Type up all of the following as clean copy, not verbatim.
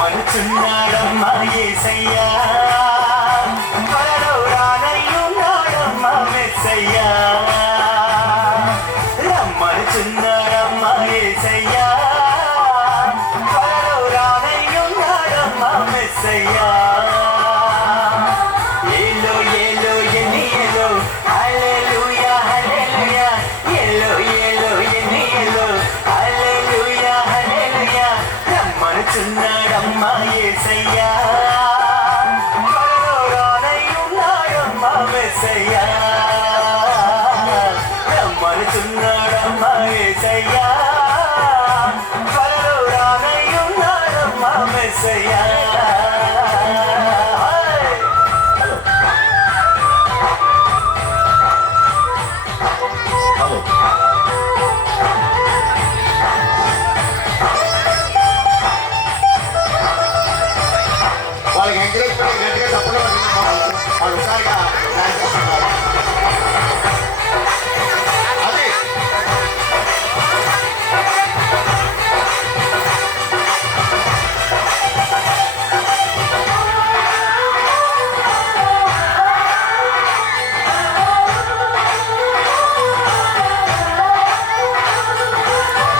రమ్మనుచున్నాడమ్మా యేసయ్యా, త్వరలో రానయ్యున్నాడమ్మా మెస్సయ్యా. రమ్మనుచున్నాడమ్మా యేసయ్యా, త్వరలో రానయ్యున్నాడమ్మా మెస్సయ్యా. ఏలో ఏలో ఎన్నియలో హల్లెలూయా హల్లెలూయా, ఏలో ఏలో ఎన్నియలో హల్లెలూయా హల్లెలూయా. రమ్మనుచున్నాడమ్మా యేసయ్యా, త్వరలో రానయ్యున్నాడమ్మా మెస్సయ్యా. రమ్మనుచున్నాడమ్మా యేసయ్యా, త్వరలో రానయ్యున్నాడమ్మా మెస్సయ్యా. వాళ్ళకి ఎంకరేజ్మెంట్ గట్టిగా తప్పకుండా వాళ్ళు ఒకసారిగా అది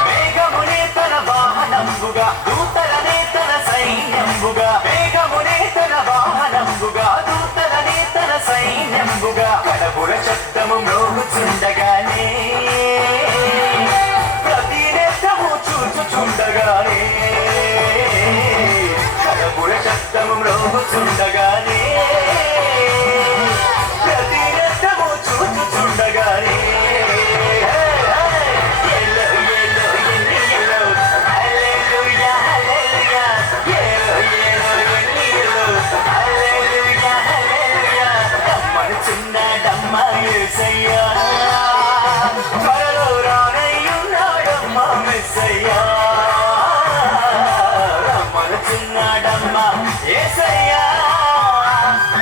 మేఘమునే తన వాహనంబుగా, దూతలనే తన సైన్యంబుగా, మేఘమునే తన వాహనంబుగా, దూతలనే తన సైన్యంబుగా, కడబుర శబ్దము మ్రోగుచుండగానే, ప్రతి నేత్రము చూచుచుండగానే, కడబుర శబ్దము మ్రోగుచుండగానే, ప్రతి నేత్రము చూచుచుండగానే. రమ్మనుచున్నాడమ్మా యేసయ్యా, త్వరలో రానయ్యున్నాడమ్మా మెస్సయ్యా. రమ్మనుచున్నాడమ్మా యేసయ్యా,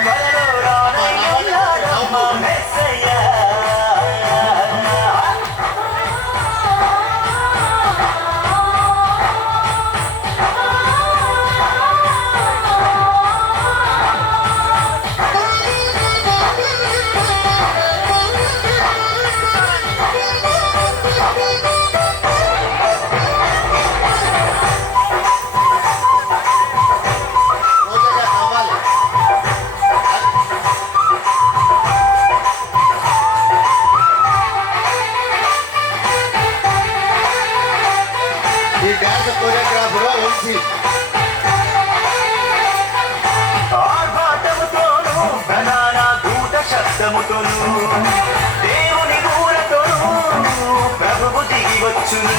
త్వరలో రానయ్యున్నాడమ్మా మెస్సయ్యా. రోజుగా కావాలి. ఈ డ్యాన్స్ కొరియోగ్రాఫర్ వంశీ ఆర్భాటముతోను ప్రధాన దూత శబ్దముతోను, దేవుని దూరతోను ప్రభువు దిగి వచ్చును.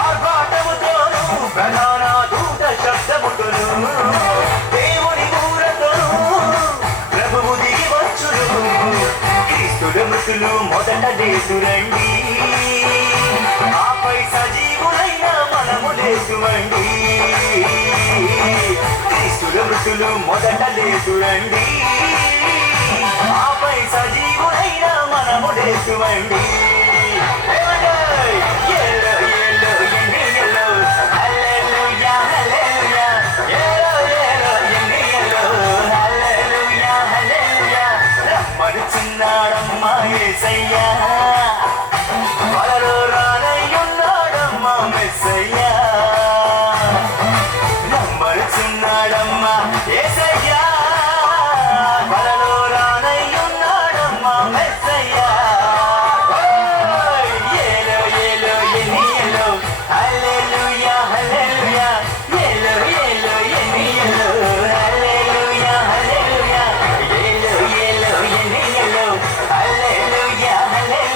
ఆర్భాటముతోను ప్రధాన దూత శబ్దముతోను, దేవుని దూరతోను ప్రభువు దిగి వచ్చును. క్రీస్తుల మృతులు మొదట లేతురండి, ఆపై సజీవులైన మనము లేతువండి. క్రీస్తుల మృతులు మొదట లేతురండి, ఆపై సజీవులైన మనము లేతువండి. ఏలో ఏలో ఎన్నియలో హల్లెలూయా హల్లెలూయా, ఏలో ఏలో ఎన్నియలో హల్లెలూయా హల్లెలూయా. రమ్మనుచున్నాడమ్మా యేసయ్యా, త్వరలో రానయ్యున్నాడమ్మా మెస్సయ్యా. రమ్మనుచున్నాడమ్మా యేసయ్యా, త్వరలో రానయ్యున్నాడమ్మా మెస్సయ్యా. ఏలో ఏలో ఎన్నియలో హల్లెలూయా హల్లెలూయా, ఏలో ఏలో ఎన్నియలో హల్లెలూయా హల్లెలూయా, ఏలో ఏలో ఎన్నియలో హల్లెలూయా హల్లెలూయా.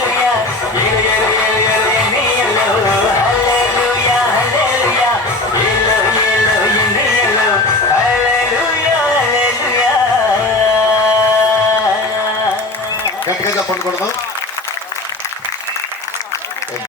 గట్టిగా చెప్పండి కొడదాం.